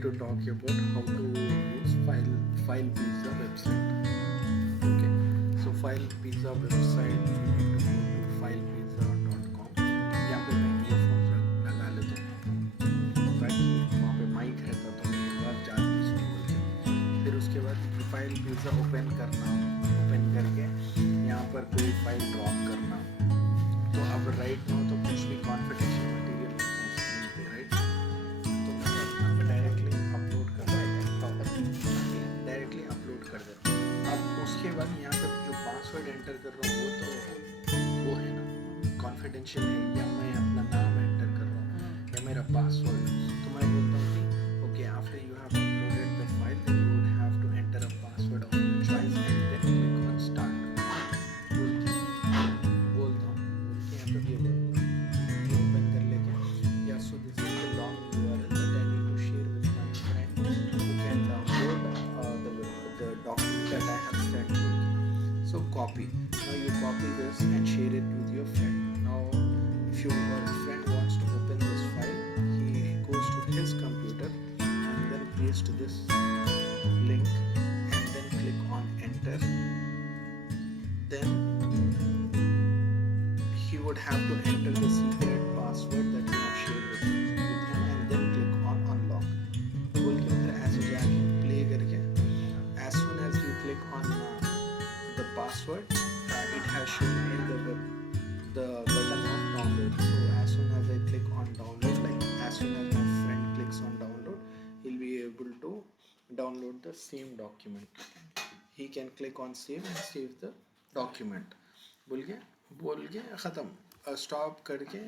going to talk about how to use file pizza website. Okay, so file pizza website, you need to go to filepizza.com. यहाँ पे मैं earphones लगा लेता हूँ ताकि वहाँ पे माइक रहता तो मेरी आवाज़ जाती सुन। फिर उसके बाद फाइल पिज़्ज़ा ओपन करना, ओपन करके यहाँ पर कोई फाइल ड्रॉप करना। तो अब राइट नाउ तो कुछ भी कॉन्फिडेंशियल मटेरियल नहीं पे राइट, तो मैं डायरेक्टली अपलोड कर देता हूँ। अब उसके बाद यहाँ पर जो पासवर्ड एंटर कर रहा हूँ वो है ना कॉन्फिडेंशियल है, या मैं अपना नाम एंटर कर रहा हूँ या मेरा पासवर्ड। तो मैं बोलता हूँ कि okay, after you have uploaded the file then you would have to enter a password of your choice and then click on start. बोलता हूँ यहाँ पर ये ओपन कर लेके, या so this is the long URL that I need to share with my friend who can download the document that I have sent to you. So copy. Now you copy this and share it with your friend. Now if your friend wants to open this file, he goes to his computer and then paste this link and then click on enter. Then he would have to enter the secret password that you have shared with him and then click on unlock. बोल के फिर ऐसे जाके play करके as soon as you click on the password, it has shown me the button of download. So as soon as I click on download, like as soon as my friend clicks on download, he'll be able to download the same document. He can click on save and save the document. बोल के ख़त्म, stop करके